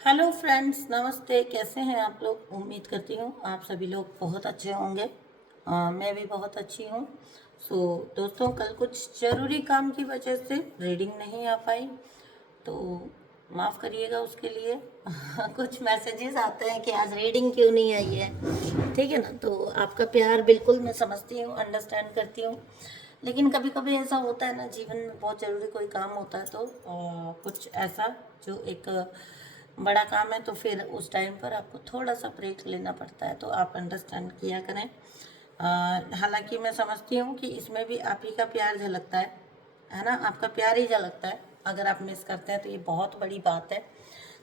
Hello friends, नमस्ते। कैसे हैं आप लोग? उम्मीद करती हूँ आप सभी लोग बहुत अच्छे होंगे। मैं भी बहुत अच्छी हूँ। दोस्तों, कल कुछ ज़रूरी काम की वजह से रीडिंग नहीं आ पाई, तो माफ़ करिएगा उसके लिए। कुछ मैसेजेस आते हैं कि आज रीडिंग क्यों नहीं आई है, ठीक है ना। तो आपका प्यार बिल्कुल मैं समझती हूँ, अंडरस्टैंड करती हूँ, लेकिन कभी कभी ऐसा होता है ना, जीवन में बहुत ज़रूरी कोई काम होता है, तो कुछ ऐसा जो एक बड़ा काम है, तो फिर उस टाइम पर आपको थोड़ा सा ब्रेक लेना पड़ता है, तो आप अंडरस्टैंड किया करें। हालांकि मैं समझती हूँ कि इसमें भी आप ही का प्यार झलकता है ना, आपका प्यार ही झलकता है। अगर आप मिस करते हैं तो ये बहुत बड़ी बात है।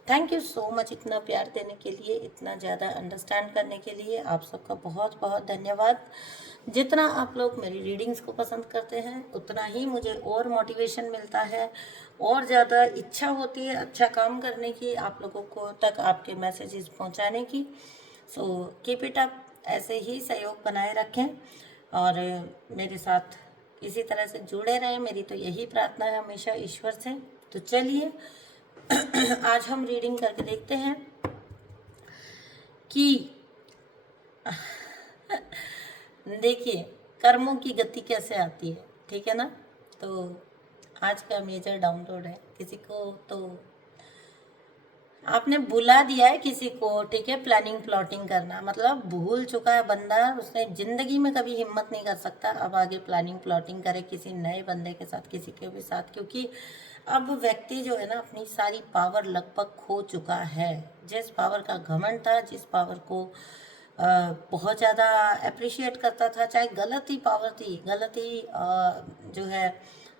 थैंक यू सो मच इतना प्यार देने के लिए, इतना ज़्यादा अंडरस्टैंड करने के लिए। आप सबका बहुत बहुत धन्यवाद। जितना आप लोग मेरी रीडिंग्स को पसंद करते हैं, उतना ही मुझे और मोटिवेशन मिलता है, और ज़्यादा इच्छा होती है अच्छा काम करने की, आप लोगों को तक आपके मैसेजेस पहुंचाने की। सो कीप इट अप, ऐसे ही सहयोग बनाए रखें और मेरे साथ इसी तरह से जुड़े रहें। मेरी तो यही प्रार्थना है हमेशा ईश्वर से। तो चलिए, आज हम रीडिंग करके देखते हैं कि देखिए कर्मों की गति कैसे आती है, ठीक है ना। तो आज का मेजर डाउनलोड है किसी को, तो आपने बुला दिया है किसी को, ठीक है, प्लानिंग प्लॉटिंग करना, मतलब भूल चुका है बंदा, उसने जिंदगी में कभी हिम्मत नहीं कर सकता अब आगे प्लानिंग प्लॉटिंग करे किसी नए बंदे के साथ, किसी के भी साथ, क्योंकि अब व्यक्ति जो है ना अपनी सारी पावर लगभग खो चुका है। जिस पावर का घमंड था, जिस पावर को बहुत ज़्यादा अप्रिशिएट करता था, चाहे गलत ही पावर थी, गलत ही जो है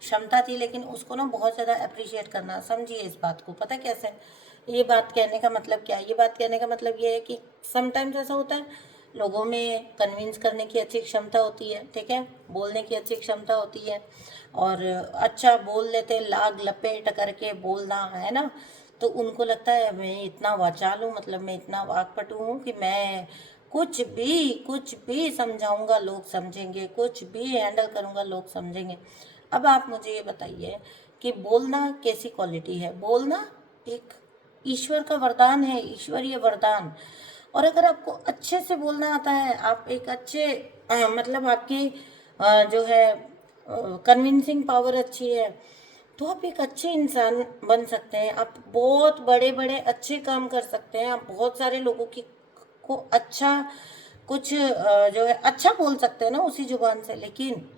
क्षमता थी, लेकिन उसको ना बहुत ज़्यादा अप्रिशिएट करना। समझिए इस बात को, पता कैसे, ये बात कहने का मतलब क्या है? ये बात कहने का मतलब ये है कि समटाइम्स ऐसा होता है, लोगों में कन्विंस करने की अच्छी क्षमता होती है, ठीक है, बोलने की अच्छी क्षमता होती है, और अच्छा बोल लेते, लाग लपेट करके बोलना, है ना। तो उनको लगता है मैं इतना वाचाल हूँ, मतलब मैं इतना वाकपटु हूँ कि मैं कुछ भी समझाऊंगा लोग समझेंगे, कुछ भी हैंडल करूंगा लोग समझेंगे। अब आप मुझे ये बताइए कि बोलना कैसी क्वालिटी है? बोलना एक ईश्वर का वरदान है, ईश्वरीय वरदान। और अगर आपको अच्छे से बोलना आता है, आप एक अच्छे मतलब आपकी जो है कन्विंसिंग पावर अच्छी है, तो आप एक अच्छे इंसान बन सकते हैं। आप बहुत बड़े बड़े अच्छे काम कर सकते हैं। आप बहुत सारे लोगों की को अच्छा कुछ जो है अच्छा बोल सकते हैं ना उसी जुबान से। लेकिन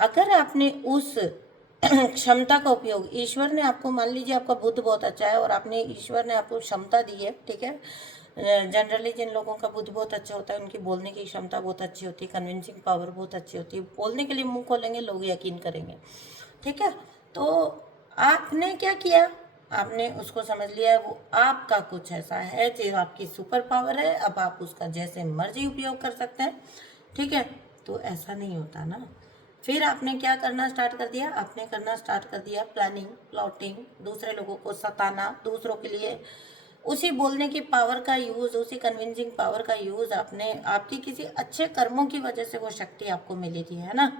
अगर आपने उस क्षमता का उपयोग, ईश्वर ने आपको, मान लीजिए आपका बुद्ध बहुत अच्छा है और आपने, ईश्वर ने आपको क्षमता दी है, ठीक है। जनरली जिन लोगों का बुद्ध बहुत अच्छा होता है उनकी बोलने की क्षमता बहुत अच्छी होती है, कन्विंसिंग पावर बहुत अच्छी होती है, बोलने के लिए मुंह खोलेंगे लोग यकीन करेंगे, ठीक है। तो आपने क्या किया? आपने उसको समझ लिया वो आपका कुछ ऐसा है जो आपकी सुपर पावर है, अब आप उसका जैसे मर्जी उपयोग कर सकते हैं, ठीक है। तो ऐसा नहीं होता ना। फिर आपने क्या करना स्टार्ट कर दिया? आपने करना स्टार्ट कर दिया प्लानिंग प्लॉटिंग, दूसरे लोगों को सताना, दूसरों के लिए उसी बोलने की पावर का यूज़, उसी कन्विंसिंग पावर का यूज़ आपने, आपकी किसी अच्छे कर्मों की वजह से वो शक्ति आपको मिली थी, है ना।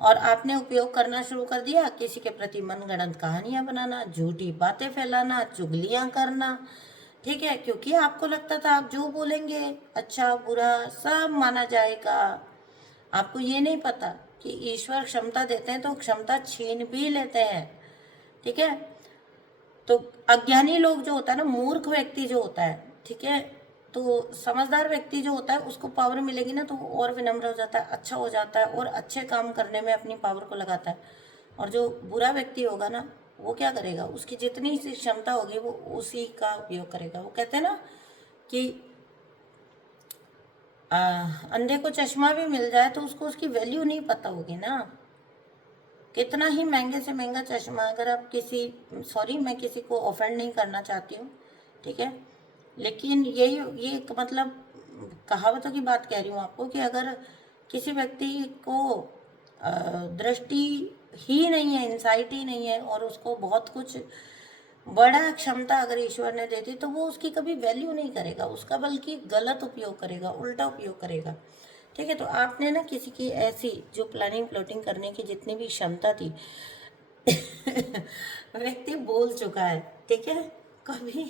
और आपने उपयोग करना शुरू कर दिया किसी के प्रति मनगढ़ंत कहानियां बनाना, झूठी बातें फैलाना, चुगलियां करना, ठीक है, क्योंकि आपको लगता था आप जो बोलेंगे अच्छा बुरा सब माना जाएगा। आपको ये नहीं पता कि ईश्वर क्षमता देते हैं तो क्षमता छीन भी लेते हैं, ठीक है। तो अज्ञानी लोग जो होता है ना, मूर्ख व्यक्ति जो होता है, ठीक है, तो समझदार व्यक्ति जो होता है उसको पावर मिलेगी ना तो वो और विनम्र हो जाता है, अच्छा हो जाता है और अच्छे काम करने में अपनी पावर को लगाता है। और जो बुरा व्यक्ति होगा ना, वो क्या करेगा? उसकी जितनी सी क्षमता होगी वो उसी का उपयोग करेगा। वो कहते हैं ना कि अंधे को चश्मा भी मिल जाए तो उसको उसकी वैल्यू नहीं पता होगी ना। कितना ही महंगे से महंगा चश्मा, अगर आप किसी, सॉरी मैं किसी को ऑफेंड नहीं करना चाहती हूँ, ठीक है, लेकिन यही ये एक मतलब कहावतों की बात कह रही हूँ आपको कि अगर किसी व्यक्ति को दृष्टि ही नहीं है, इंसाइट ही नहीं है, और उसको बहुत कुछ बड़ा क्षमता अगर ईश्वर ने दे दी तो वो उसकी कभी वैल्यू नहीं करेगा, उसका बल्कि गलत उपयोग करेगा, उल्टा उपयोग करेगा, ठीक है। तो आपने ना किसी की ऐसी जो प्लानिंग प्लॉटिंग करने की जितनी भी क्षमता थी व्यक्ति बोल चुका है, ठीक है, कभी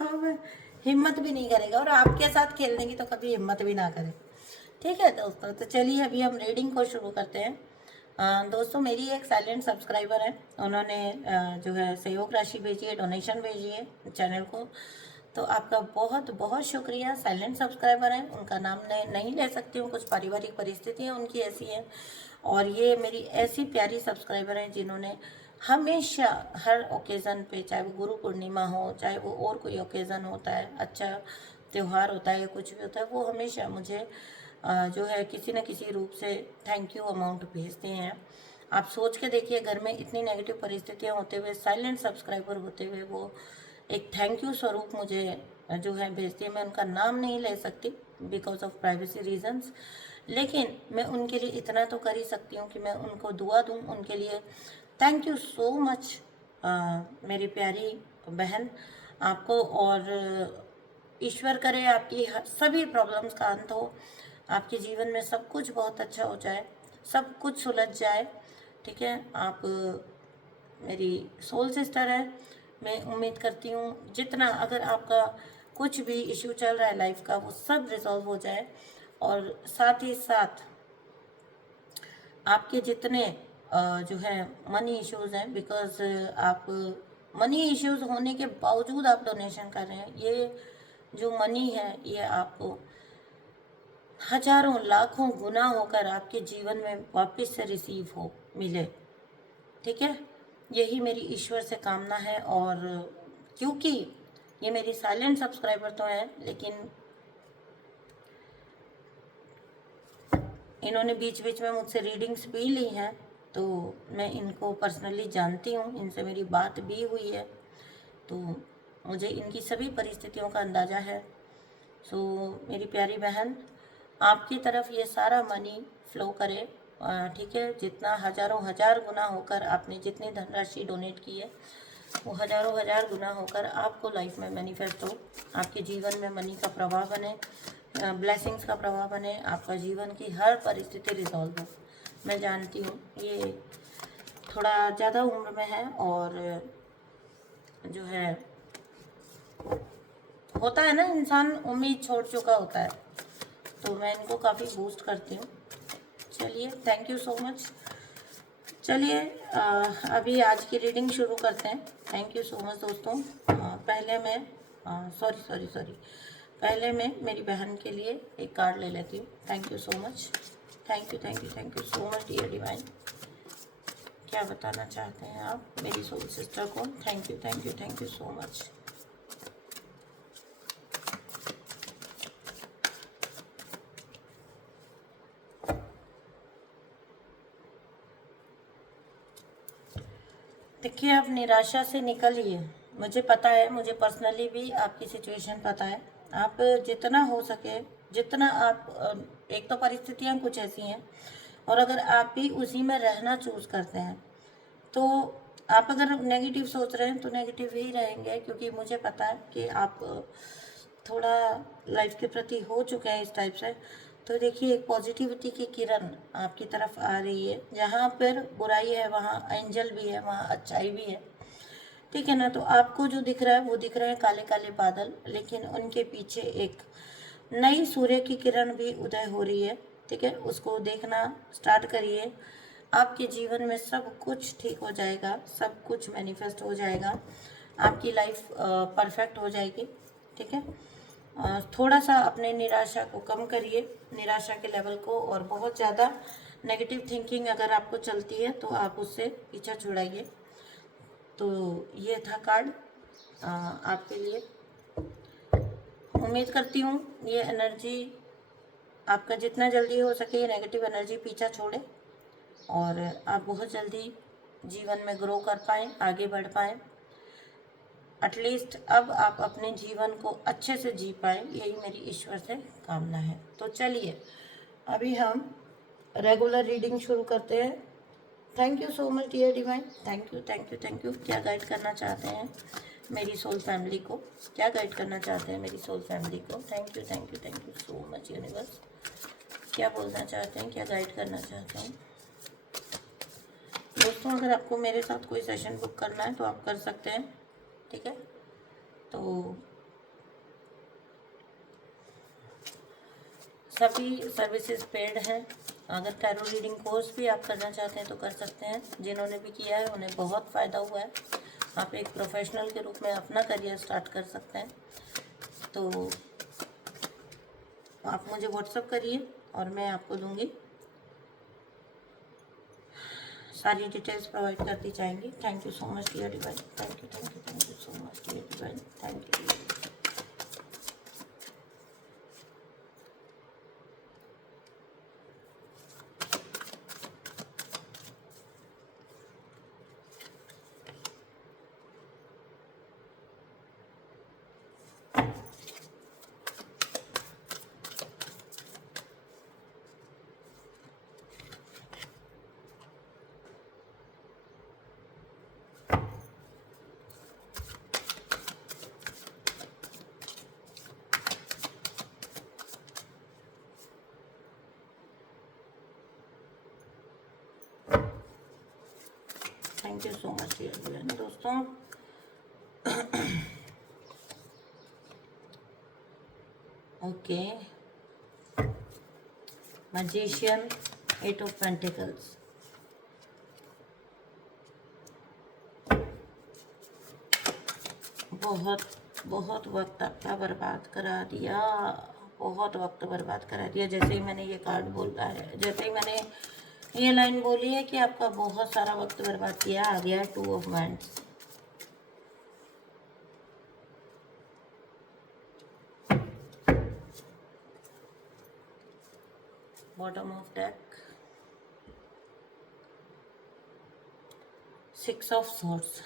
अब हिम्मत भी नहीं करेगा, और आपके साथ खेलने की तो कभी हिम्मत भी ना करे। ठीक है दोस्तों, तो चलिए अभी हम रीडिंग को शुरू करते हैं। दोस्तों, मेरी एक साइलेंट सब्सक्राइबर है, उन्होंने जो है सहयोग राशि भेजी है, डोनेशन भेजी है चैनल को। तो आपका बहुत बहुत शुक्रिया। साइलेंट सब्सक्राइबर है, उनका नाम नहीं ले सकती हूँ, कुछ पारिवारिक परिस्थितियाँ उनकी ऐसी हैं। और ये मेरी ऐसी प्यारी सब्सक्राइबर हैं जिन्होंने हमेशा हर ओकेज़न पे, चाहे वो गुरु पूर्णिमा हो, चाहे वो और कोई ओकेज़न होता है, अच्छा त्यौहार होता है या कुछ भी होता है, वो हमेशा मुझे जो है किसी न किसी रूप से थैंक यू अमाउंट भेजते हैं। आप सोच के देखिए, घर में इतनी नेगेटिव परिस्थितियाँ होते हुए, साइलेंट सब्सक्राइबर होते हुए, वो एक थैंक यू स्वरूप मुझे जो है भेजती है। मैं उनका नाम नहीं ले सकती बिकॉज ऑफ प्राइवेसी रीजंस, लेकिन मैं उनके लिए इतना तो कर ही सकती हूँ कि मैं उनको दुआ दूँ उनके लिए। थैंक यू सो मच मेरी प्यारी बहन, आपको। और ईश्वर करे आपकी सभी प्रॉब्लम्स का अंत हो, आपके जीवन में सब कुछ बहुत अच्छा हो जाए, सब कुछ सुलझ जाए। ठीक है, आप मेरी सोल सिस्टर है। मैं उम्मीद करती हूँ जितना, अगर आपका कुछ भी इश्यू चल रहा है लाइफ का, वो सब रिजॉल्व हो जाए। और साथ ही साथ आपके जितने जो है मनी इश्यूज हैं, बिकॉज आप मनी इश्यूज होने के बावजूद आप डोनेशन कर रहे हैं, ये जो मनी है ये आपको हजारों लाखों गुना होकर आपके जीवन में वापस से रिसीव हो मिले। ठीक है, यही मेरी ईश्वर से कामना है। और क्योंकि ये मेरी साइलेंट सब्सक्राइबर तो हैं, लेकिन इन्होंने बीच बीच में मुझसे रीडिंग्स भी ली हैं, तो मैं इनको पर्सनली जानती हूँ, इनसे मेरी बात भी हुई है, तो मुझे इनकी सभी परिस्थितियों का अंदाज़ा है। सो मेरी प्यारी बहन, आपकी तरफ ये सारा मनी फ्लो करे। ठीक है, जितना हजारों हजार गुना होकर आपने जितनी धनराशि डोनेट की है, वो हजारों हजार गुना होकर आपको लाइफ में मैनिफेस्ट हो, आपके जीवन में मनी का प्रवाह बने, ब्लेसिंग्स का प्रवाह बने, आपका जीवन की हर परिस्थिति रिजॉल्व हो। मैं जानती हूँ ये थोड़ा ज़्यादा उम्र में है, और जो है होता है ना, इंसान उम्मीद छोड़ चुका होता है, तो मैं इनको काफ़ी बूस्ट करती हूँ। चलिए, थैंक यू सो मच। चलिए अभी आज की रीडिंग शुरू करते हैं। थैंक यू सो मच दोस्तों। पहले मैं सॉरी पहले मैं मेरी बहन के लिए एक कार्ड ले लेती हूँ। Thank you so much, thank you so much dear divine. क्या बताना चाहते हैं आप मेरी सोल सिस्टर को? Thank you so much. देखिए, आप निराशा से निकलिए। मुझे पता है, मुझे पर्सनली भी आपकी सिचुएशन पता है। आप जितना हो सके, जितना आप एक तो परिस्थितियाँ कुछ ऐसी हैं, और अगर आप भी उसी में रहना चूज़ करते हैं, तो आप अगर नेगेटिव सोच रहे हैं तो नेगेटिव ही रहेंगे, क्योंकि मुझे पता है कि आप थोड़ा लाइफ के प्रति हो चुके हैं इस टाइप से। तो देखिए, एक पॉजिटिविटी की किरण आपकी तरफ आ रही है। जहाँ पर बुराई है वहाँ एंजल भी है, वहाँ अच्छाई भी है। ठीक है ना? तो आपको जो दिख रहा है वो दिख रहे हैं काले काले बादल, लेकिन उनके पीछे एक नई सूर्य की किरण भी उदय हो रही है। ठीक है, उसको देखना स्टार्ट करिए। आपके जीवन में सब कुछ ठीक हो जाएगा, सब कुछ मैनिफेस्ट हो जाएगा, आपकी लाइफ परफेक्ट हो जाएगी। ठीक है, थोड़ा सा अपने निराशा को कम करिए, निराशा के लेवल को, और बहुत ज़्यादा नेगेटिव थिंकिंग अगर आपको चलती है तो आप उससे पीछा छुड़ाइए। तो ये था कार्ड आपके लिए। उम्मीद करती हूँ ये एनर्जी आपका जितना जल्दी हो सके, ये नेगेटिव एनर्जी पीछा छोड़े, और आप बहुत जल्दी जीवन में ग्रो कर पाएँ, आगे बढ़ पाएँ। एटलीस्ट अब आप अपने जीवन को अच्छे से जी पाएँ, यही मेरी ईश्वर से कामना है। तो चलिए अभी हम रेगुलर रीडिंग शुरू करते हैं। Thank you so much dear divine. Thank you. क्या गाइड करना चाहते हैं मेरी सोल फैमिली को? क्या गाइड करना चाहते हैं मेरी सोल फैमिली को? Thank you so much universe. क्या बोलना चाहते हैं, क्या गाइड करना चाहते हैं दोस्तों? अगर आपको मेरे साथ कोई सेशन बुक करना है तो आप कर सकते हैं। ठीक है। तो सभी सर्विसेज पेड हैं। अगर टैरो रीडिंग कोर्स भी आप करना चाहते हैं तो कर सकते हैं। जिन्होंने भी किया है उन्हें बहुत फ़ायदा हुआ है। आप एक प्रोफेशनल के रूप में अपना करियर स्टार्ट कर सकते हैं। तो आप मुझे व्हाट्सअप करिए और मैं आपको दूंगी, सारी डिटेल्स प्रोवाइड करती जाएंगी। Thank you so much dear divine. Thank you so much dear divine. Thank you. Thank you so much dear divine. दोस्तों ओके, मैजिशियन, 8 ऑफ पेंटिकल्स। बहुत बहुत वक्त आपका बर्बाद करा दिया, बहुत वक्त बर्बाद करा दिया। जैसे ही मैंने ये कार्ड बोला है, जैसे ही मैंने ये लाइन बोली है कि आपका बहुत सारा वक्त बर्बाद किया, आ गया 2 of wands. Bottom of deck, 6 of swords.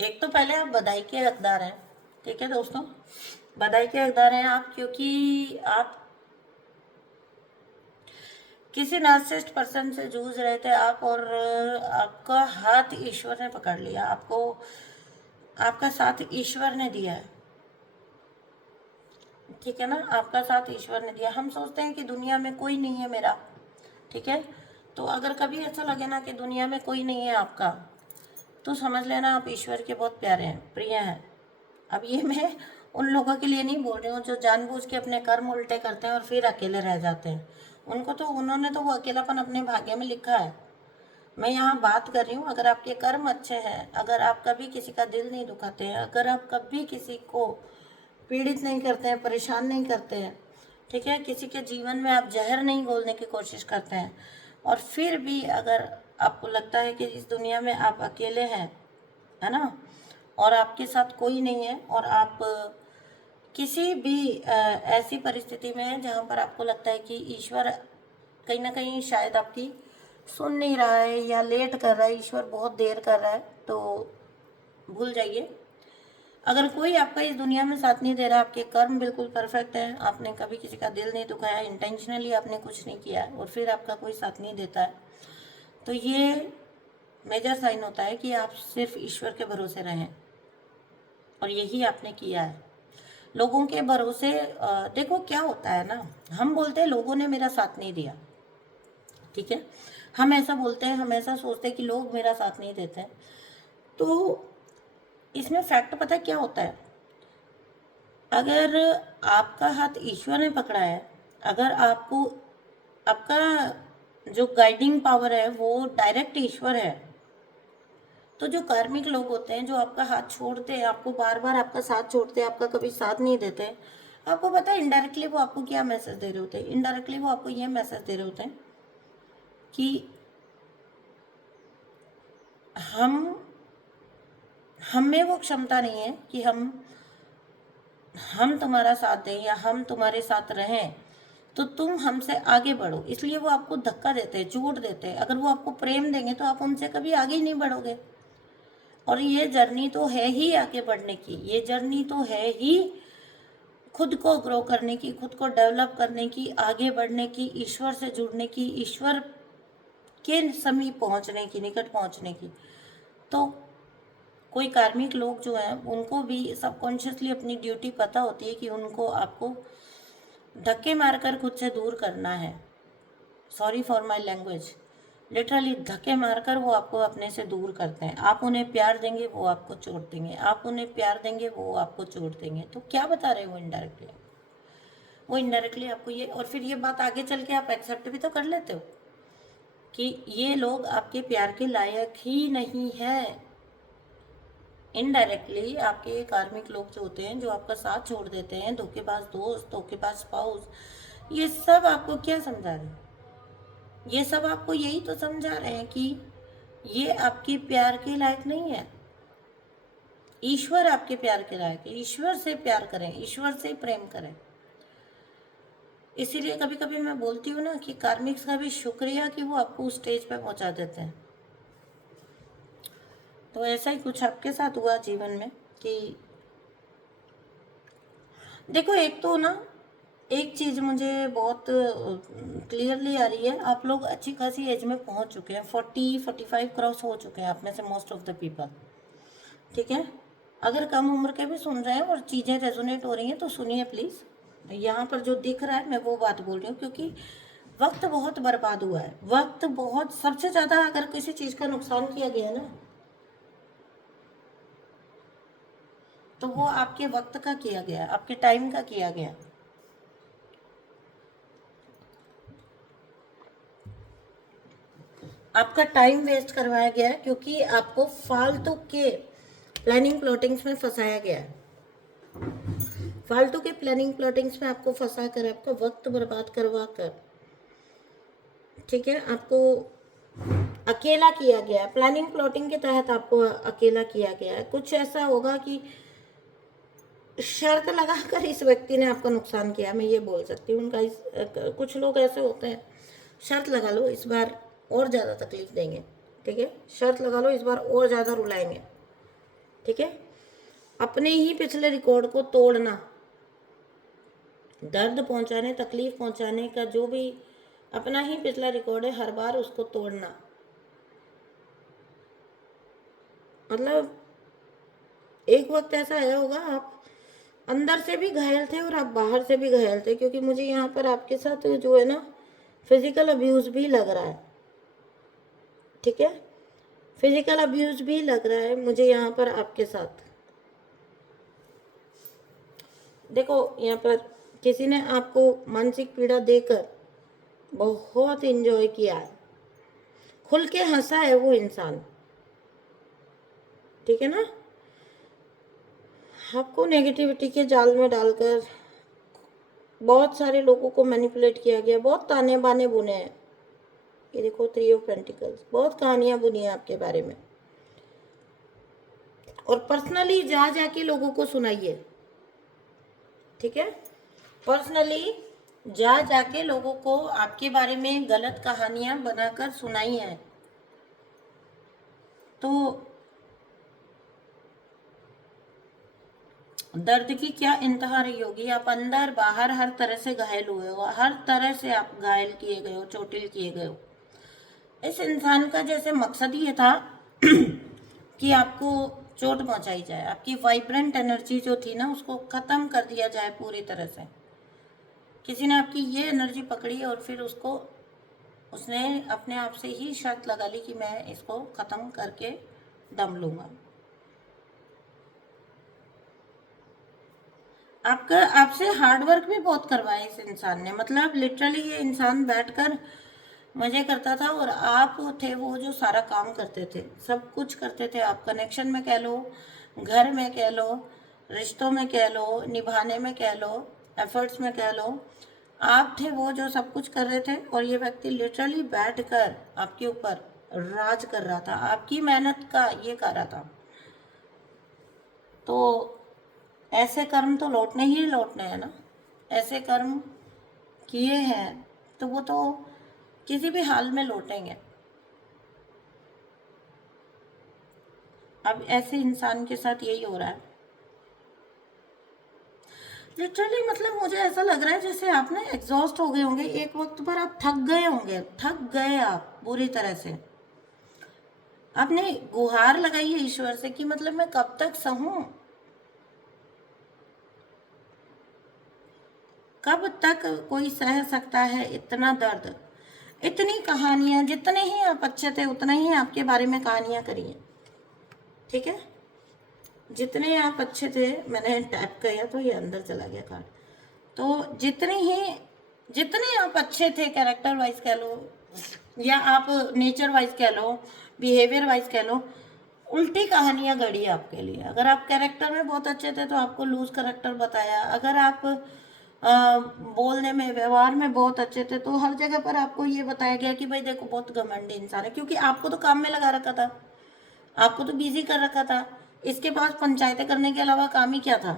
एक तो पहले आप बधाई के हकदार हैं, ठीक है दोस्तों, बधाई के हकदार हैं आप, क्योंकि आप किसी नार्सिसिस्ट पर्सन से जूझ रहे थे आप, और आपका हाथ ईश्वर ने पकड़ लिया, आपको आपका साथ ईश्वर ने दिया है, ठीक है ना, आपका साथ ईश्वर ने दिया। हम सोचते हैं कि दुनिया में कोई नहीं है मेरा, ठीक है। तो अगर कभी ऐसा लगे ना कि दुनिया में कोई नहीं है आपका, तो समझ लेना आप ईश्वर के बहुत प्यारे हैं, प्रिय हैं। अब ये मैं उन लोगों के लिए नहीं बोल रही हूँ जो जानबूझ के अपने कर्म उल्टे करते हैं और फिर अकेले रह जाते हैं। उनको तो, उन्होंने तो वो अकेलापन अपने भाग्य में लिखा है। मैं यहाँ बात कर रही हूँ, अगर आपके कर्म अच्छे हैं, अगर आप कभी किसी का दिल नहीं दुखाते हैं, अगर आप कभी किसी को पीड़ित नहीं करते हैं, परेशान नहीं करते हैं, ठीक है, किसी के जीवन में आप जहर नहीं घोलने की कोशिश करते हैं, और फिर भी अगर आपको लगता है कि इस दुनिया में आप अकेले हैं, है ना, और आपके साथ कोई नहीं है, और आप किसी भी ऐसी परिस्थिति में है जहाँ पर आपको लगता है कि ईश्वर कहीं ना कहीं शायद आपकी सुन नहीं रहा है या लेट कर रहा है, ईश्वर बहुत देर कर रहा है, तो भूल जाइए। अगर कोई आपका इस दुनिया में साथ नहीं दे रहा, आपके कर्म बिल्कुल परफेक्ट हैं, आपने कभी किसी का दिल नहीं दुखाया, इंटेंशनली आपने कुछ नहीं किया है, और फिर आपका कोई साथ नहीं देता है, तो ये मेजर साइन होता है कि आप सिर्फ ईश्वर के भरोसे रहें, और यही आपने किया है। लोगों के भरोसे देखो क्या होता है ना, हम बोलते हैं लोगों ने मेरा साथ नहीं दिया, ठीक है, हम ऐसा बोलते हैं, हम ऐसा सोचते हैं कि लोग मेरा साथ नहीं देते हैं। तो इसमें फैक्ट पता है क्या होता है, अगर आपका हाथ ईश्वर ने पकड़ा है, अगर आपको आपका जो गाइडिंग पावर है वो डायरेक्ट ईश्वर है, तो जो कार्मिक लोग होते हैं जो आपका हाथ छोड़ते हैं, आपको बार बार आपका साथ छोड़ते हैं, आपका कभी साथ नहीं देते, आपको पता है इनडायरेक्टली वो आपको क्या मैसेज दे रहे होते हैं, इनडायरेक्टली वो आपको ये मैसेज दे रहे होते हैं कि हम में वो क्षमता नहीं है कि हम तुम्हारा साथ दें या हम तुम्हारे साथ रहें, तो तुम हमसे आगे बढ़ो, इसलिए वो आपको धक्का देते हैं, चोट देते हैं। अगर वो आपको प्रेम देंगे तो आप उनसे कभी आगे ही नहीं बढ़ोगे। और ये जर्नी तो है ही आगे बढ़ने की, ये जर्नी तो है ही खुद को ग्रो करने की, खुद को डेवलप करने की, आगे बढ़ने की, ईश्वर से जुड़ने की, ईश्वर के समीप पहुंचने की, निकट पहुंचने की। तो कोई कार्मिक लोग जो हैं उनको भी सबकॉन्शियसली अपनी ड्यूटी पता होती है कि उनको आपको धक्के मारकर खुद से दूर करना है। Sorry for my language, literally धक्के मारकर वो आपको अपने से दूर करते हैं। आप उन्हें प्यार देंगे, वो आपको चोट देंगे, आप उन्हें प्यार देंगे, वो आपको चोट देंगे। तो क्या बता रहे हैं वो इनडायरेक्टली? वो इनडायरेक्टली आपको ये, और फिर ये बात आगे चल के आप एक्सेप्ट भी तो कर लेते हो कि ये लोग आपके प्यार के लायक ही नहीं है। इनडायरेक्टली आपके कार्मिक लोग जो होते हैं, जो आपका साथ छोड़ देते हैं, धोखेबाज दोस्त, धोखेबाज स्पाउस, ये सब आपको क्या समझा रहे हैं? ये सब आपको यही तो समझा रहे हैं कि ये आपके प्यार के लायक नहीं है। ईश्वर आपके प्यार के लायक है। ईश्वर से प्यार करें, ईश्वर से प्रेम करें। इसीलिए कभी कभी मैं बोलती हूँ ना कि कार्मिक्स का भी शुक्रिया कि वो आपको उस स्टेज पे पहुंचा देते हैं। तो ऐसा ही कुछ आपके साथ हुआ जीवन में कि देखो, एक तो ना, एक चीज़ मुझे बहुत क्लियरली आ रही है, आप लोग अच्छी खासी एज में पहुंच चुके हैं, 40-45 क्रॉस हो चुके हैं आप में से मोस्ट ऑफ द पीपल, ठीक है। अगर कम उम्र के भी सुन रहे हैं और चीज़ें रेजोनेट हो रही हैं तो सुनिए प्लीज़। यहाँ पर जो दिख रहा है मैं वो बात बोल रही हूँ, क्योंकि वक्त बहुत बर्बाद हुआ है। वक्त बहुत, सबसे ज़्यादा अगर किसी चीज़ का नुकसान किया गया ना, तो वो आपके वक्त का किया गया, आपके टाइम का किया गया। आपका टाइम वेस्ट करवाया गया है, क्योंकि आपको फालतू के प्लानिंग प्लॉटिंग्स में फंसाया गया है। फालतू के प्लानिंग प्लॉटिंग्स में आपको फंसा कर, आपका वक्त बर्बाद करवा कर, ठीक है, आपको अकेला किया गया है। प्लानिंग प्लॉटिंग के तहत आपको अकेला किया गया है। कुछ ऐसा होगा कि शर्त लगाकर इस व्यक्ति ने आपका नुकसान किया, मैं ये बोल सकती हूँ। कुछ लोग ऐसे होते हैं, शर्त लगा लो इस बार और ज़्यादा तकलीफ देंगे, ठीक है, शर्त लगा लो इस बार और ज़्यादा रुलाएंगे, ठीक है। अपने ही पिछले रिकॉर्ड को तोड़ना, दर्द पहुंचाने, तकलीफ पहुंचाने का जो भी अपना ही पिछला रिकॉर्ड है, हर बार उसको तोड़ना। मतलब एक वक्त ऐसा आया होगा, आप अंदर से भी घायल थे और आप बाहर से भी घायल थे, क्योंकि मुझे यहाँ पर आपके साथ जो है ना, फिजिकल अब्यूज भी लग रहा है, ठीक है, फिजिकल अब्यूज भी लग रहा है मुझे यहाँ पर आपके साथ। देखो, यहाँ पर किसी ने आपको मानसिक पीड़ा देकर बहुत एंजॉय किया है, खुल के हंसा है वो इंसान, ठीक है ना। आपको नेगेटिविटी के जाल में डालकर बहुत सारे लोगों को मैनिपुलेट किया गया, बहुत ताने बाने बुने हैं। ये देखो 3 ऑफ पेंटिकल्स, बहुत कहानियां बुनी है आपके बारे में, और पर्सनली जा जाके लोगों को सुनाइए, ठीक है, पर्सनली जा जाके लोगों को आपके बारे में गलत कहानियां बनाकर सुनाई हैं। तो दर्द की क्या इंतहा रही होगी। आप अंदर बाहर हर तरह से घायल हुए हो, हर तरह से आप घायल किए गए हो, चोटिल किए गए हो। इस इंसान का जैसे मकसद ये था कि आपको चोट पहुंचाई जाए, आपकी वाइब्रेंट एनर्जी जो थी ना, उसको ख़त्म कर दिया जाए पूरी तरह से। किसी ने आपकी ये एनर्जी पकड़ी और फिर उसने अपने आप से ही शर्त लगा ली कि मैं इसको ख़त्म करके दम लूँगा। आपसे हार्ड वर्क भी बहुत करवाया इस इंसान ने। मतलब लिटरली ये इंसान बैठकर मज़े करता था और आप थे वो जो सारा काम करते थे, सब कुछ करते थे आप। कनेक्शन में कह लो, घर में कह लो, रिश्तों में कह लो, निभाने में कह लो, एफर्ट्स में कह लो, आप थे वो जो सब कुछ कर रहे थे। और ये व्यक्ति लिटरली बैठकर आपके ऊपर राज कर रहा था, आपकी मेहनत का ये कर रहा था। तो ऐसे कर्म तो लौटने ही लौटने हैं ना। ऐसे कर्म किए हैं तो वो तो किसी भी हाल में लौटेंगे। अब ऐसे इंसान के साथ यही हो रहा है लिटरली। मतलब मुझे ऐसा लग रहा है जैसे आप ना एग्जॉस्ट हो गए होंगे, एक वक्त पर आप थक गए होंगे, थक गए आप बुरी तरह से। आपने गुहार लगाई है ईश्वर से कि मतलब मैं कब तक सहूं, कब तक कोई सह सकता है इतना दर्द। इतनी कहानियां, जितने ही आप अच्छे थे उतना ही आपके बारे में कहानियां करिए, ठीक है। जितने आप अच्छे थे, मैंने टैप किया तो ये अंदर चला गया कार्ड। तो जितने आप अच्छे थे कैरेक्टर वाइज कह लो, या आप नेचर वाइज कह लो, बिहेवियर वाइज कह लो, उल्टी कहानियां गढ़ी आपके लिए। अगर आप कैरेक्टर में बहुत अच्छे थे तो आपको लूज कैरेक्टर बताया। अगर आप बोलने में, व्यवहार में बहुत अच्छे थे तो हर जगह पर आपको ये बताया गया कि भाई देखो बहुत घमंडी इंसान है, क्योंकि आपको तो काम में लगा रखा था, आपको तो बिजी कर रखा था। इसके पास पंचायतें करने के अलावा काम ही क्या था?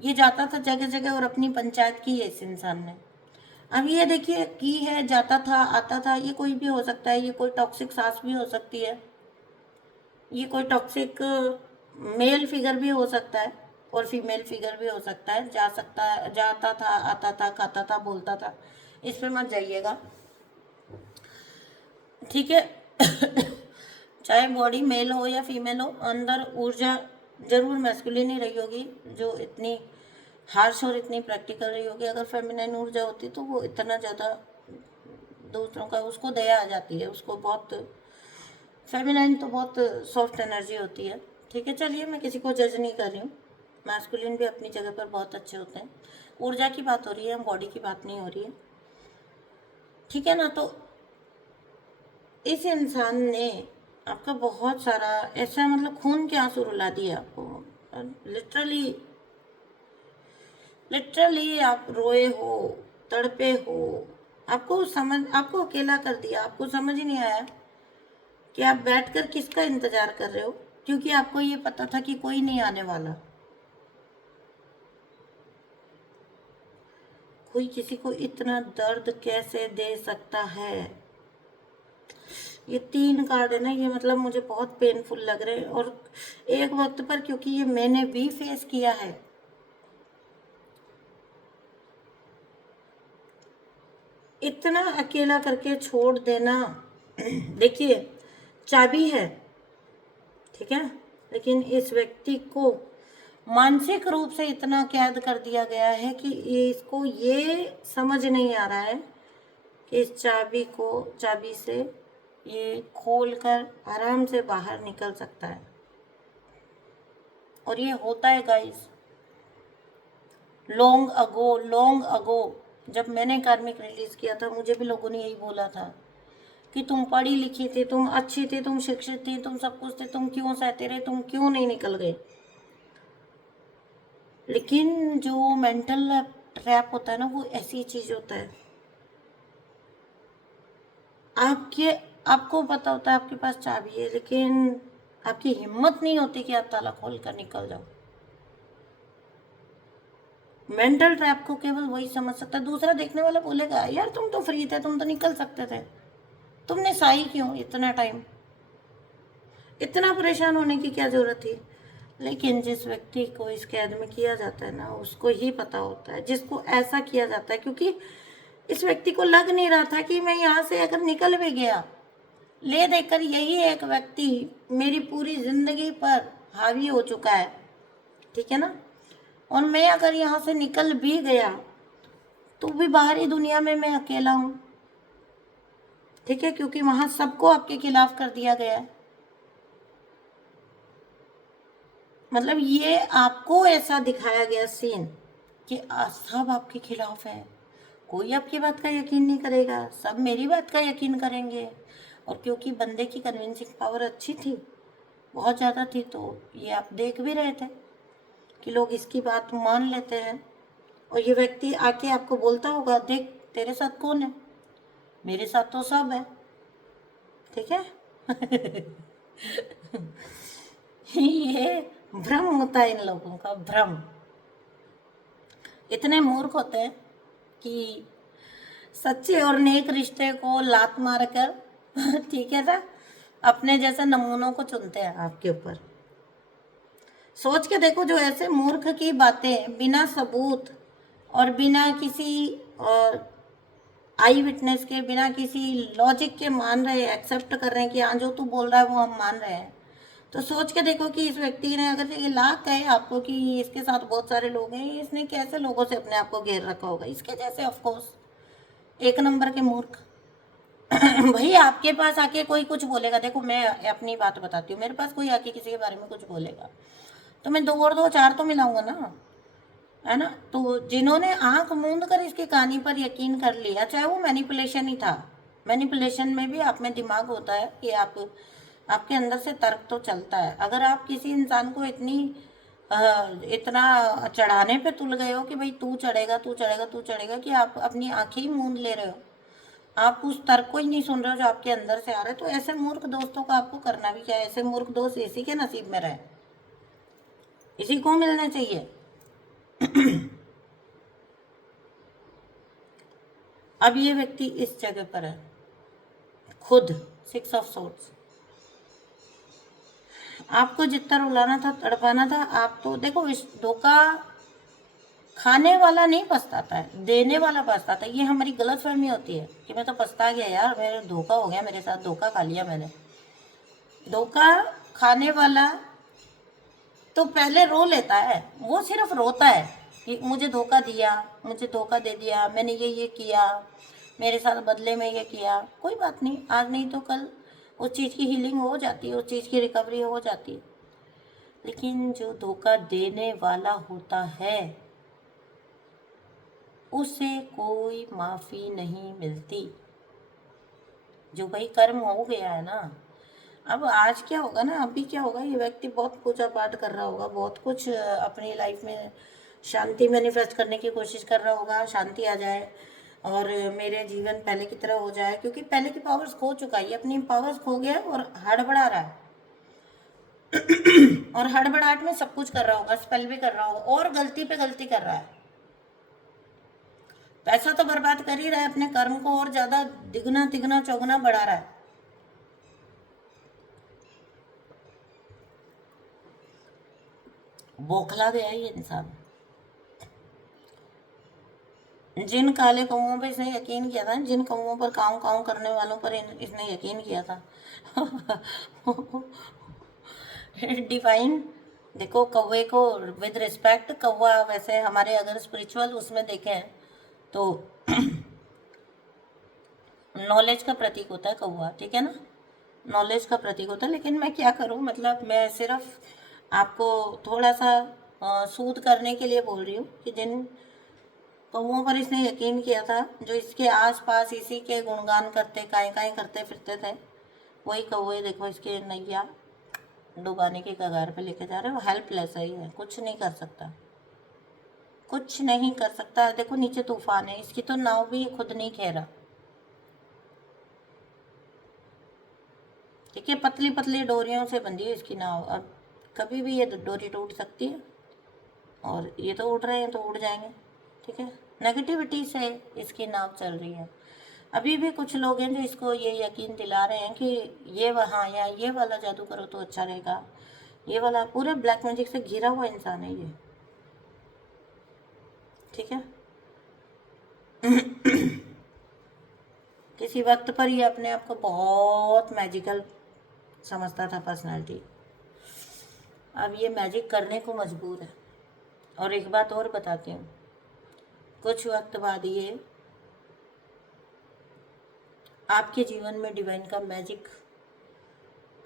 ये जाता था जगह जगह और अपनी पंचायत की है इस इंसान ने। अब ये देखिए, की है, जाता था, आता था, ये कोई भी हो सकता है। ये कोई टॉक्सिक सास भी हो सकती है, ये कोई टॉक्सिक मेल फिगर भी हो सकता है और फीमेल फिगर भी हो सकता है। जा सकता है, जाता था, आता था, खाता था, बोलता था, इस पे मत जाइएगा, ठीक है। चाहे बॉडी मेल हो या फीमेल हो, अंदर ऊर्जा जरूर मैस्कुलिन ही रही होगी, जो इतनी हार्श और इतनी प्रैक्टिकल रही होगी। अगर फेमिनाइन ऊर्जा होती तो वो इतना ज़्यादा दूसरों का, उसको दया आ जाती है, उसको बहुत, फेमिनाइन तो बहुत सॉफ्ट एनर्जी होती है, ठीक है। चलिए, मैं किसी को जज नहीं कर रही हूँ, मैस्कुलिन भी अपनी जगह पर बहुत अच्छे होते हैं। ऊर्जा की बात हो रही है, बॉडी की बात नहीं हो रही है, ठीक है ना। तो इस इंसान ने आपका बहुत सारा ऐसा, मतलब खून के आंसू रुला दिए आपको, लिटरली लिटरली आप रोए हो, तड़पे हो। आपको अकेला कर दिया, आपको समझ ही नहीं आया कि आप बैठकर किसका इंतजार कर रहे हो, क्योंकि आपको ये पता था कि कोई नहीं आने वाला। कोई किसी को इतना दर्द कैसे दे सकता है? ये 3 कार्ड है ना, ये मतलब मुझे बहुत पेनफुल लग रहे हैं। और एक वक्त पर, क्योंकि ये मैंने भी फेस किया है, इतना अकेला करके छोड़ देना। देखिए, चाबी है, ठीक है, लेकिन इस व्यक्ति को मानसिक रूप से इतना कैद कर दिया गया है कि इसको ये समझ नहीं आ रहा है कि इस चाबी से ये खोलकर आराम से बाहर निकल सकता है। और ये होता है गाइस, लॉन्ग अगो जब मैंने कार्मिक रिलीज किया था, मुझे भी लोगों ने यही बोला था कि तुम पढ़ी लिखी थी, तुम अच्छी थी, तुम शिक्षित थी, तुम सब कुछ थे, तुम क्यों सहते रहे, तुम क्यों नहीं निकल गए। लेकिन जो मेंटल ट्रैप होता है ना, वो ऐसी चीज होता है, आपके आपको पता होता है आपके पास चाबी है, लेकिन आपकी हिम्मत नहीं होती कि आप ताला खोल कर निकल जाओ। मेंटल ट्रैप को केवल वही समझ सकता है। दूसरा देखने वाला बोलेगा, यार तुम तो फ्री थे, तुम तो निकल सकते थे, तुमने सही क्यों इतना टाइम, इतना परेशान होने की क्या जरूरत थी। लेकिन जिस व्यक्ति को इस कैद में किया जाता है ना, उसको ही पता होता है, जिसको ऐसा किया जाता है। क्योंकि इस व्यक्ति को लग नहीं रहा था कि मैं यहाँ से अगर निकल भी गया, ले देकर यही एक व्यक्ति मेरी पूरी जिंदगी पर हावी हो चुका है, ठीक है ना। और मैं अगर यहाँ से निकल भी गया तो भी बाहरी दुनिया में मैं अकेला हूँ, ठीक है, क्योंकि वहां सबको आपके खिलाफ कर दिया गया है। मतलब ये आपको ऐसा दिखाया गया सीन कि सब आपके खिलाफ है, कोई आपकी बात का यकीन नहीं करेगा, सब मेरी बात का यकीन करेंगे। और क्योंकि बंदे की कन्विंसिंग पावर अच्छी थी, बहुत ज़्यादा थी, तो ये आप देख भी रहे थे कि लोग इसकी बात मान लेते हैं। और ये व्यक्ति आके आपको बोलता होगा, देख तेरे साथ कौन है, मेरे साथ तो सब है, ठीक है। ये भ्रम होता है इन लोगों का, भ्रम। इतने मूर्ख होते हैं कि सच्चे और नेक रिश्ते को लात मार कर ठीक है ना, अपने जैसे नमूनों को चुनते हैं आपके ऊपर। सोच के देखो, जो ऐसे मूर्ख की बातें बिना सबूत और बिना किसी आई विटनेस के, बिना किसी लॉजिक के मान रहे हैं, एक्सेप्ट कर रहे हैं कि हाँ जो तू बोल रहा है वो हम मान रहे हैं, तो सोच के देखो कि इस व्यक्ति ने, अगर ये लाख कहे आपको कि इसके साथ बहुत सारे लोग हैं, इसने कैसे लोगों से अपने आप को घेर रखा होगा, इसके जैसे ऑफकोर्स, एक नंबर के मूर्ख। भाई आपके पास आके कोई कुछ बोलेगा, देखो मैं अपनी बात बताती हूँ, मेरे पास कोई आके किसी के बारे में कुछ बोलेगा तो मैं दो और दो चार तो मिलाऊंगा ना, है ना। तो जिन्होंने आंख मूंद कर इसकी कहानी पर यकीन कर लिया, चाहे वो मैनिपुलेशन ही था, मैनिपुलेशन में भी आप में दिमाग होता है कि आप, आपके अंदर से तर्क तो चलता है। अगर आप किसी इंसान को अ, इतना चढ़ाने पे तुल गए हो कि भाई तू चढ़ेगा तू चढ़ेगा तू चढ़ेगा, कि आप अपनी आंखें ही मूंद ले रहे हो, आप उस तर्क को ही नहीं सुन रहे हो जो आपके अंदर से आ रहा है, तो ऐसे मूर्ख दोस्तों का आपको करना भी क्या है। ऐसे मूर्ख दोस्त इसी के नसीब में रहे, इसी को मिलने चाहिए। अब ये व्यक्ति इस जगह पर है, खुद 6 ऑफ सोर्ड्स। आपको जितना रुलाना था तड़पाना था, आप तो देखो, इस धोखा खाने वाला नहीं पछताता है, देने वाला पछताता है। ये हमारी गलत फहमी होती है कि मैं तो पछता गया यार, मेरे धोखा हो गया, मेरे साथ धोखा खा लिया मैंने। धोखा खाने वाला तो पहले रो लेता है, वो सिर्फ रोता है कि मुझे धोखा दिया, मुझे धोखा दे दिया, मैंने ये किया, मेरे साथ बदले में ये किया। कोई बात नहीं, आज नहीं तो कल उस चीज़ की हीलिंग हो जाती है, उस चीज़ की रिकवरी हो जाती है। लेकिन जो धोखा देने वाला होता है उसे कोई माफ़ी नहीं मिलती। जो भाई कर्म हो गया है ना, अब आज क्या होगा ना, अभी क्या होगा, ये व्यक्ति बहुत पूजा पाठ कर रहा होगा, बहुत कुछ अपनी लाइफ में शांति मैनिफेस्ट करने की कोशिश कर रहा होगा, शांति आ जाए और मेरे जीवन पहले की तरह हो जाए, क्योंकि पहले की पावर्स खो चुका है, ये अपनी पावर्स खो गया और हड़बड़ा रहा है। और हड़बड़ाहट में सब कुछ कर रहा होगा, स्पेल भी कर रहा होगा और गलती पे गलती कर रहा है। पैसा तो बर्बाद कर ही रहा है, अपने कर्म को और ज्यादा दिगना तिगना चौगुना बढ़ा रहा है। बौखला गया ये इंसान। जिन काले कौओं पर इसने यकीन किया था, जिन कौओं पर काऊ काऊ करने वालों पर इसने यकीन किया था। डिवाइन, देखो कौवे को विद रिस्पेक्ट, कौवा वैसे हमारे अगर स्पिरिचुअल उसमें देखें तो नॉलेज का प्रतीक होता है कौवा, ठीक है ना, नॉलेज का प्रतीक होता है। लेकिन मैं क्या करूं, मतलब मैं सिर्फ आपको थोड़ा सा सूद करने के लिए बोल रही हूँ कि जिन कौवों पर इसने यकीन किया था, जो इसके आसपास इसी के गुणगान करते काएं काएं करते फिरते थे, वही कौवे देखो इसके नैया डुबाने की कगार पे लेके जा रहे हैं। वो हेल्पलेस है, ये कुछ नहीं कर सकता, कुछ नहीं कर सकता। देखो नीचे तूफान है, इसकी तो नाव भी खुद नहीं खेरा, ठीक है, पतली पतली डोरियों से बंधी है इसकी नाव। अब कभी भी ये डोरी टूट सकती है, और ये तो उड़ रहे हैं तो उड़ जाएंगे, ठीक है। नेगेटिविटी से इसकी नाव चल रही है। अभी भी कुछ लोग हैं जो इसको ये यकीन दिला रहे हैं कि ये वहाँ या ये वाला जादू करो तो अच्छा रहेगा, ये वाला, पूरे ब्लैक मैजिक से घिरा हुआ इंसान है ये, ठीक है। किसी वक्त पर ये अपने आप को बहुत मैजिकल समझता था पर्सनालिटी, अब ये मैजिक करने को मजबूर है। और एक बात और बताती हूँ, कुछ वक्त बाद ये आपके जीवन में डिवाइन का मैजिक,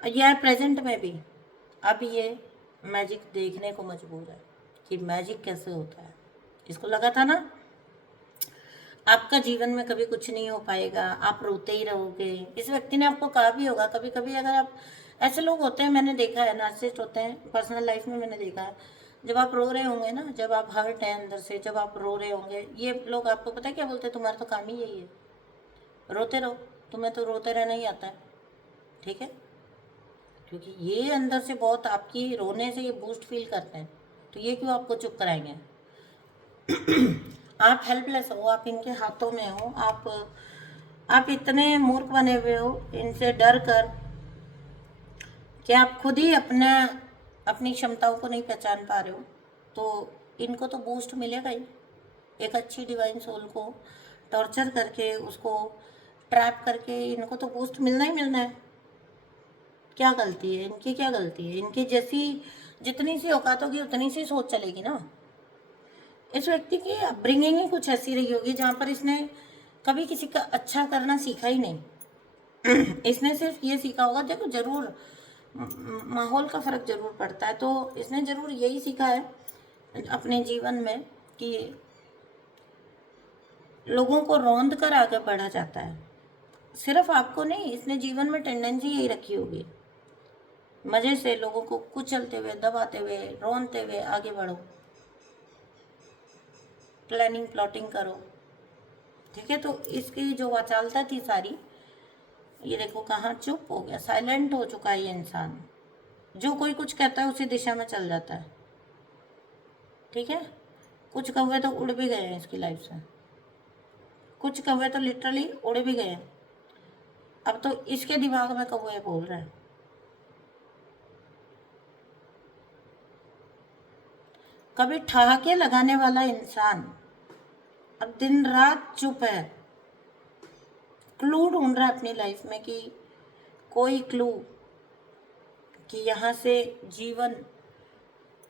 या प्रेजेंट में भी, अब ये मैजिक देखने को मजबूर है कि मैजिक कैसे होता है। इसको लगा था ना आपका जीवन में कभी कुछ नहीं हो पाएगा, आप रोते ही रहोगे। इस व्यक्ति ने आपको कहा भी होगा कभी कभी, अगर आप, ऐसे लोग होते हैं, मैंने देखा है, नार्सिसिस्ट होते हैं पर्सनल लाइफ में, मैंने देखा है, जब आप रो रहे होंगे ना, जब आप हर्ट हैं अंदर से, जब आप रो रहे होंगे, ये लोग आपको पता है क्या बोलते हैं, तुम्हारा तो काम ही यही है, रोते रहो, तुम्हें तो रोते रहना ही आता है, ठीक है। क्योंकि ये अंदर से बहुत आपकी रोने से ये बूस्ट फील करते हैं, तो ये क्यों आपको चुप कराएंगे। आप हेल्पलेस हो, आप इनके हाथों में हो, आप इतने मूर्ख बने हुए हो इनसे डर कर कि आप खुद ही अपनी क्षमताओं को नहीं पहचान पा रहे हो। तो इनको तो बूस्ट मिलेगा ही, एक अच्छी डिवाइन सोल को टॉर्चर करके, उसको ट्रैप करके, इनको तो बूस्ट मिलना ही मिलना है। क्या गलती है इनकी, क्या गलती है इनकी, जैसी जितनी सी औकात होगी उतनी सी सोच चलेगी ना। इस व्यक्ति की अपब्रिंगिंग ही कुछ ऐसी रही होगी जहाँ पर इसने कभी किसी का अच्छा करना सीखा ही नहीं। इसने सिर्फ ये सीखा होगा, देखो जरूर माहौल का फर्क जरूर पड़ता है, तो इसने जरूर यही सीखा है अपने जीवन में कि लोगों को रौंद कर आगे बढ़ा जाता है। सिर्फ आपको नहीं, इसने जीवन में टेंडेंसी यही रखी होगी, मजे से लोगों को कुचलते हुए, दबाते हुए, रौंदते हुए आगे बढ़ो, प्लानिंग प्लॉटिंग करो। ठीक है, तो इसकी जो वाचालता थी सारी, ये देखो कहाँ चुप हो गया, साइलेंट हो चुका है ये इंसान। जो कोई कुछ कहता है उसी दिशा में चल जाता है। ठीक है, कुछ कौवे तो उड़ भी गए हैं इसकी लाइफ से, कुछ कौवे तो लिटरली उड़ भी गए हैं। अब तो इसके दिमाग में कौवे बोल रहे हैं। कभी ठहाके लगाने वाला इंसान अब दिन रात चुप है, क्लू ढूंढ रहा है अपनी लाइफ में कि कोई क्लू कि यहाँ से जीवन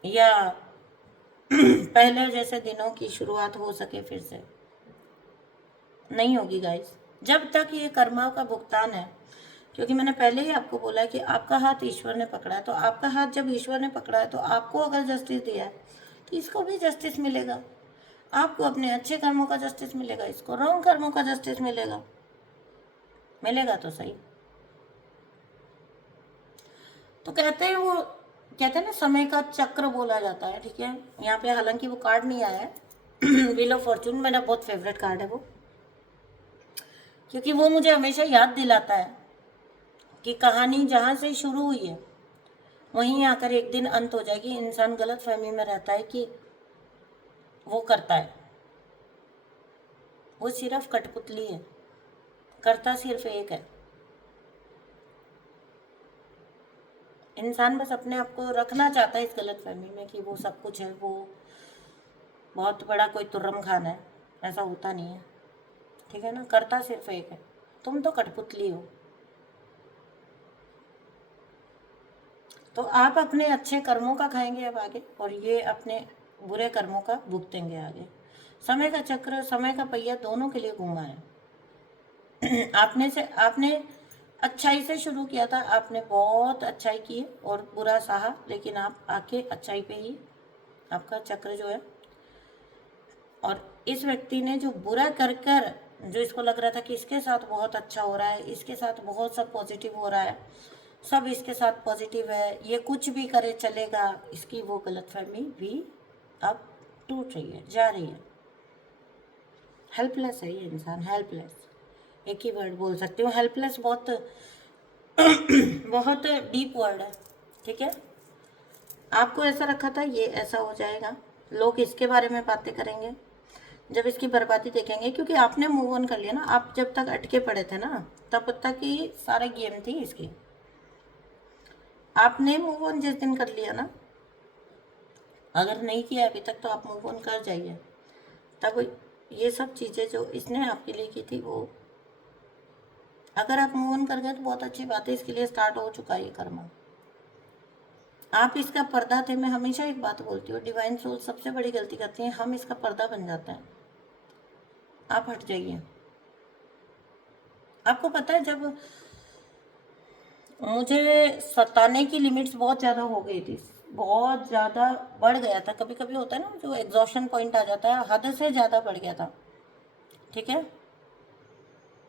या पहले जैसे दिनों की शुरुआत हो सके फिर से। नहीं होगी गाइस, जब तक ये कर्मा का भुगतान है। क्योंकि मैंने पहले ही आपको बोला है कि आपका हाथ ईश्वर ने पकड़ा है, तो आपका हाथ जब ईश्वर ने पकड़ा है तो आपको अगर जस्टिस दिया है तो इसको भी जस्टिस मिलेगा। आपको अपने अच्छे कर्मों का जस्टिस मिलेगा, इसको रॉन्ग कर्मों का जस्टिस मिलेगा। मिलेगा तो सही। तो कहते हैं वो, कहते हैं ना समय का चक्र बोला जाता है। ठीक है, यहाँ पे हालांकि वो कार्ड नहीं आया है व्हील ऑफ फॉर्चून मेरा बहुत फेवरेट कार्ड है वो, क्योंकि वो मुझे हमेशा याद दिलाता है कि कहानी जहाँ से शुरू हुई है वहीं आकर एक दिन अंत हो जाएगी। इंसान गलत फहमी में रहता है कि वो करता है, वो सिर्फ कठपुतली है, करता सिर्फ एक है। इंसान बस अपने आप को रखना चाहता है इस गलत फहमी में कि वो सब कुछ है, वो बहुत बड़ा कोई तुर्रम खान है। ऐसा होता नहीं है। ठीक है ना, करता सिर्फ एक है, तुम तो कठपुतली हो। तो आप अपने अच्छे कर्मों का खाएंगे अब आगे, और ये अपने बुरे कर्मों का भुगतेंगे आगे। समय का चक्र, समय का पहिया दोनों के लिए घूमा है। आपने अच्छाई से शुरू किया था, आपने बहुत अच्छाई की और बुरा सहा, लेकिन आप आके अच्छाई पे ही आपका चक्र जो है। और इस व्यक्ति ने जो बुरा कर कर, जो इसको लग रहा था कि इसके साथ बहुत अच्छा हो रहा है, इसके साथ बहुत सब पॉजिटिव हो रहा है, सब इसके साथ पॉजिटिव है, ये कुछ भी करे चलेगा, इसकी वो गलतफहमी भी अब टूट रही है, जा रही है। हेल्पलेस है ये इंसान, हेल्पलेस। एक ही वर्ड बोल सकती हूँ, हेल्पलेस। बहुत बहुत डीप वर्ड है। ठीक है, आपको ऐसा रखा था ये ऐसा हो जाएगा, लोग इसके बारे में बातें करेंगे जब इसकी बर्बादी देखेंगे, क्योंकि आपने मूव ऑन कर लिया ना। आप जब तक अटके पड़े थे ना, तब तक ही सारा गेम थी इसकी। आपने मूव ऑन जिस दिन कर लिया ना, अगर नहीं किया अभी तक तो आप मूव ऑन कर जाइए, तब ये सब चीज़ें जो इसने आपके लिए की थी, वो अगर आप मूव ऑन कर गए तो बहुत अच्छी बात है, इसके लिए स्टार्ट हो चुका है ये कर्म। आप इसका पर्दा थे। मैं हमेशा एक बात बोलती हूँ, डिवाइन सोल सबसे बड़ी गलती करती है, हम इसका पर्दा बन जाते हैं। आप हट जाइए। आपको पता है, जब मुझे सताने की लिमिट्स बहुत ज़्यादा हो गई थी, बहुत ज़्यादा बढ़ गया था, कभी कभी होता है ना जो एग्जॉशन पॉइंट आ जाता है, हद से ज़्यादा बढ़ गया था। ठीक है,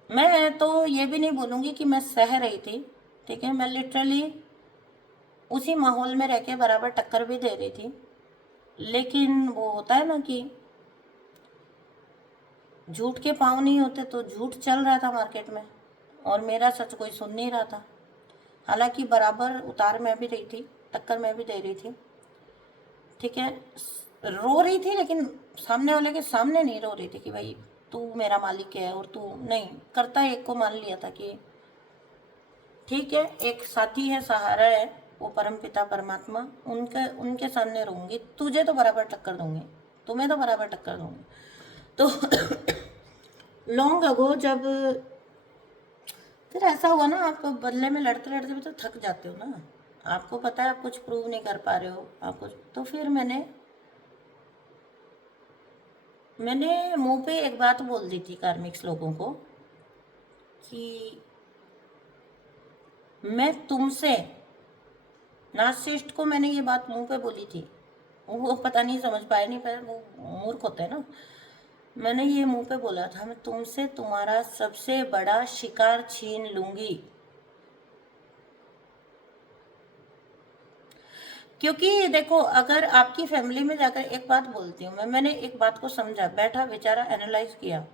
मैं तो ये भी नहीं बोलूँगी कि मैं सह रही थी। ठीक है, मैं लिटरली उसी माहौल में रह के बराबर टक्कर भी दे रही थी, लेकिन वो होता है ना कि झूठ के पाँव नहीं होते, तो झूठ चल रहा था मार्केट में और मेरा सच कोई सुन नहीं रहा था। हालांकि बराबर उतार मैं भी रही थी, टक्कर मैं भी दे रही थी। ठीक है, रो रही थी, लेकिन सामने वाले के सामने नहीं रो रही थी कि भाई तू मेरा मालिक है और तू नहीं करता। एक को मान लिया था कि ठीक है, एक साथी है, सहारा है, वो परम पिता परमात्मा, उनके सामने रहूंगी, तुझे तो बराबर टक्कर दूंगी, तुम्हें तो बराबर टक्कर दूंगी। तो लॉन्ग अगो जब फिर ऐसा हुआ ना, आप बदले में लड़ते लड़ते भी तो थक जाते हो ना, आपको पता है आप कुछ प्रूव नहीं कर पा रहे हो, आप कुछ, तो फिर मैंने मैंने मुंह पे एक बात बोल दी थी कार्मिक्स लोगों को कि मैं तुमसे, नार्सिसिस्ट को मैंने ये बात मुंह पे बोली थी, वो पता नहीं समझ पाए नहीं पाए, वो मूर्ख होते हैं ना। मैंने ये मुंह पे बोला था, मैं तुमसे तुम्हारा सबसे बड़ा शिकार छीन लूंगी। क्योंकि देखो, अगर आपकी फैमिली में जाकर, एक बात बोलती हूँ मैंने एक बात को समझा, बैठा विचारा, एनालाइज किया,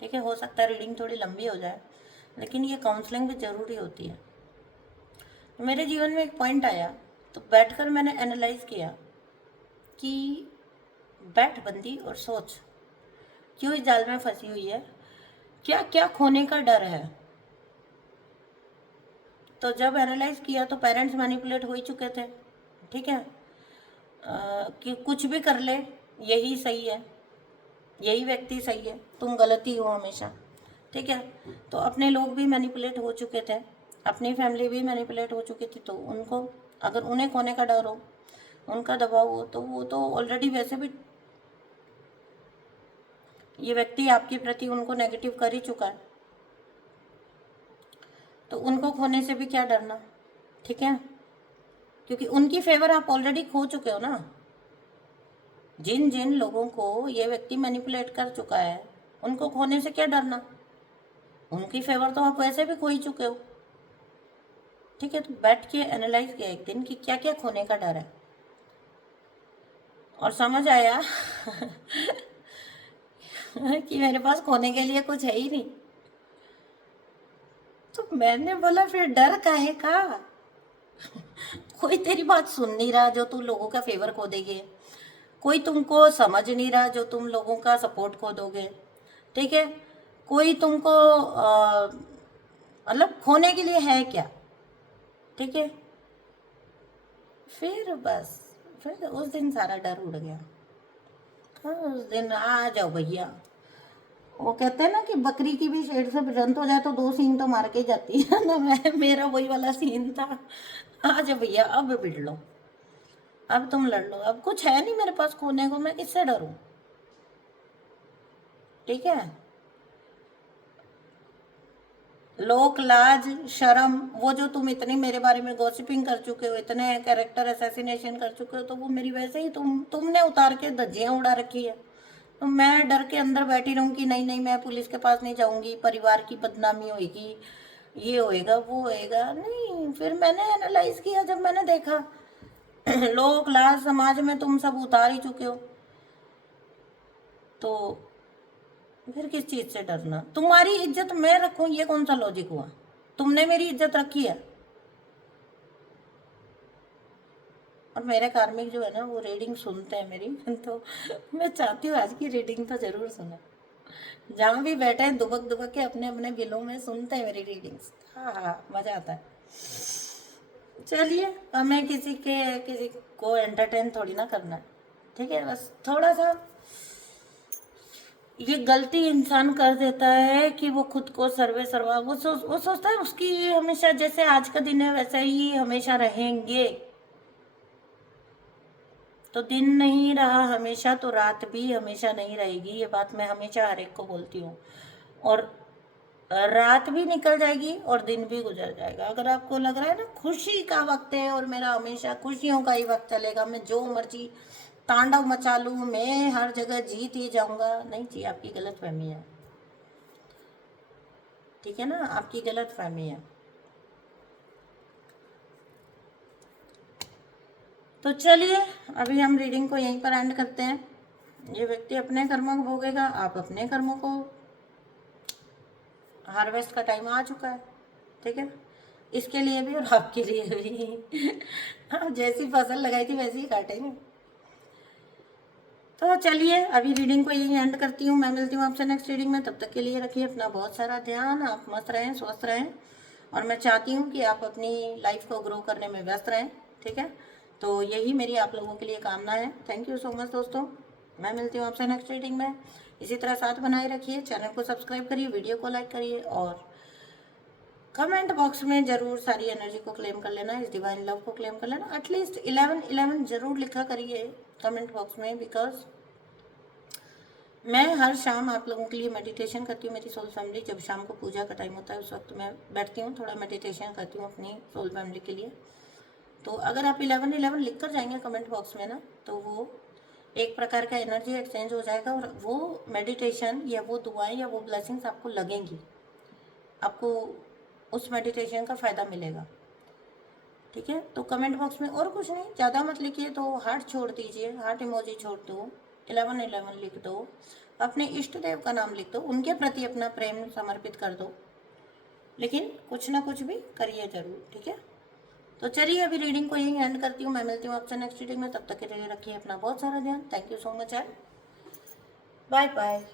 ठीक है। हो सकता है रीडिंग थोड़ी लंबी हो जाए, लेकिन ये काउंसलिंग भी ज़रूरी होती है। तो मेरे जीवन में एक पॉइंट आया, तो बैठकर मैंने एनालाइज किया कि बैठ बंदी और सोच, क्यों इस जाल में फंसी हुई है, क्या क्या खोने का डर है। तो जब एनालाइज किया तो पेरेंट्स मैनिपुलेट हो ही चुके थे, ठीक है। कि कुछ भी कर ले यही सही है, यही व्यक्ति सही है, तुम गलत ही हो हमेशा, ठीक है। तो अपने लोग भी मैनिपुलेट हो चुके थे, अपनी फैमिली भी मैनिपुलेट हो चुकी थी। तो उनको, अगर उन्हें खोने का डर हो, उनका दबाव हो, तो वो तो ऑलरेडी वैसे भी ये व्यक्ति आपके प्रति उनको नेगेटिव कर ही चुका है, तो उनको खोने से भी क्या डरना, ठीक है। क्योंकि उनकी फेवर आप ऑलरेडी खो चुके हो ना। जिन जिन लोगों को ये व्यक्ति मैनिपुलेट कर चुका है, उनको खोने से क्या डरना, उनकी फेवर तो आप वैसे भी खो ही चुके हो, ठीक है। तो बैठ के एनालाइज किया एक दिन कि क्या क्या खोने का डर है, और समझ आया कि मेरे पास खोने के लिए कुछ है ही नहीं। तो मैंने बोला फिर डर काहे का, कोई तेरी बात सुन नहीं रहा जो तू लोगों का फेवर खो देगी, कोई तुमको समझ नहीं रहा जो तुम लोगों का सपोर्ट खो दोगे, ठीक है। कोई तुमको मतलब खोने के लिए है क्या, ठीक है। फिर बस, फिर उस दिन सारा डर उड़ गया। हाँ, उस दिन आ जाओ भैया, वो कहते हैं ना कि बकरी की भी शेर से जंत हो जाए तो दो सींग तो मार के ही जाती है ना। मेरा वही वाला सीन था, आ जाओ भैया, अब भिड़ लो, अब तुम लड़ लो, अब कुछ है नहीं मेरे पास खोने को, मैं किससे डरूं, ठीक है। लोक लाज शर्म, वो जो तुम इतनी मेरे बारे में गॉसिपिंग कर चुके हो, इतने कैरेक्टर असैसिनेशन कर चुके हो, तो वो मेरी वैसे ही तुमने उतार के धज्जियां उड़ा रखी है। तो मैं डर के अंदर बैठी रहूं कि नहीं नहीं, मैं पुलिस के पास नहीं जाऊंगी, परिवार की बदनामी होगी, ये होएगा वो होएगा, नहीं। फिर मैंने एनालाइज किया, जब मैंने देखा लोक लाज समाज में तुम सब उतार ही चुके हो, तो फिर किस चीज से डरना। तुम्हारी इज्जत मैं रखूं, ये कौन सा लॉजिक हुआ, तुमने मेरी इज्जत रखी है। और मेरे कार्मिक जो है ना, वो रीडिंग सुनते हैं मेरी तो मैं चाहती हूँ आज की रीडिंग तो जरूर सुने, जहाँ भी बैठे हैं दुबक दुबक के अपने अपने बिलों में सुनते हैं मेरी रीडिंग्स। हाँ हाँ, मज़ा आता है। चलिए, हमें किसी को एंटरटेन थोड़ी ना करना है, ठीक है। बस थोड़ा सा ये गलती इंसान कर देता है कि वो खुद को सर्वे सर्वा, वो सोचता है उसकी हमेशा, जैसे आज का दिन है वैसे ही हमेशा रहेंगे। तो दिन नहीं रहा हमेशा, तो रात भी हमेशा नहीं रहेगी, ये बात मैं हमेशा हर एक को बोलती हूँ। और रात भी निकल जाएगी और दिन भी गुजर जाएगा। अगर आपको लग रहा है ना खुशी का वक्त है और मेरा हमेशा खुशियों का ही वक्त चलेगा, मैं जो मर्जी तांडव मचा लूँ, मैं हर जगह जीत ही जाऊंगा, नहीं जी, आपकी गलत फहमी है, ठीक है ना, आपकी गलत फहमी है। तो चलिए, अभी हम रीडिंग को यहीं पर एंड करते हैं। ये व्यक्ति अपने कर्मों को भोगेगा, आप अपने कर्मों को, हार्वेस्ट का टाइम आ चुका है, ठीक है। इसके लिए भी और आपके लिए भी हाँ, जैसी फसल लगाई थी वैसी ही काटेंगे। तो चलिए, अभी रीडिंग को यही एंड करती हूँ, मैं मिलती हूँ आपसे नेक्स्ट रीडिंग में। तब तक के लिए रखिए अपना बहुत सारा ध्यान, आप मस्त रहें, स्वस्थ रहें, और मैं चाहती हूँ कि आप अपनी लाइफ को ग्रो करने में व्यस्त रहें, ठीक है। तो यही मेरी आप लोगों के लिए कामना है। थैंक यू सो मच दोस्तों, मैं मिलती हूँ आपसे नेक्स्ट रीडिंग में। इसी तरह साथ बनाए रखिए, चैनल को सब्सक्राइब करिए, वीडियो को लाइक करिए, और कमेंट बॉक्स में ज़रूर सारी एनर्जी को क्लेम कर लेना, इस डिवाइन लव को क्लेम कर लेना। एटलीस्ट 11 11 ज़रूर लिखा करिए कमेंट बॉक्स में, बिकॉज मैं हर शाम आप लोगों के लिए मेडिटेशन करती हूँ। मेरी सोल फैमिली, जब शाम को पूजा का टाइम होता है उस वक्त मैं बैठती हूँ, थोड़ा मेडिटेशन करती हूँ अपनी सोल फैमिली के लिए। तो अगर आप 11-11 लिख कर जाएंगे कमेंट बॉक्स में ना, तो वो एक प्रकार का एनर्जी एक्सचेंज हो जाएगा और वो मेडिटेशन या वो दुआएं या वो ब्लेसिंग्स आपको लगेंगी, आपको उस मेडिटेशन का फ़ायदा मिलेगा। ठीक है, तो कमेंट बॉक्स में और कुछ नहीं, ज़्यादा मत लिखिए, तो हार्ट छोड़ दीजिए, हार्ट इमोजी छोड़ दो, 11-11 लिख दो, अपने इष्ट देव का नाम लिख दो, उनके प्रति अपना प्रेम समर्पित कर दो, लेकिन कुछ ना कुछ भी करिए ज़रूर। ठीक है, तो चलिए अभी रीडिंग को यहीं एंड करती हूँ। मैं मिलती हूँ आपसे नेक्स्ट रीडिंग में, तब तक के लिए रखिए अपना बहुत सारा ध्यान। Thank you so much and bye bye.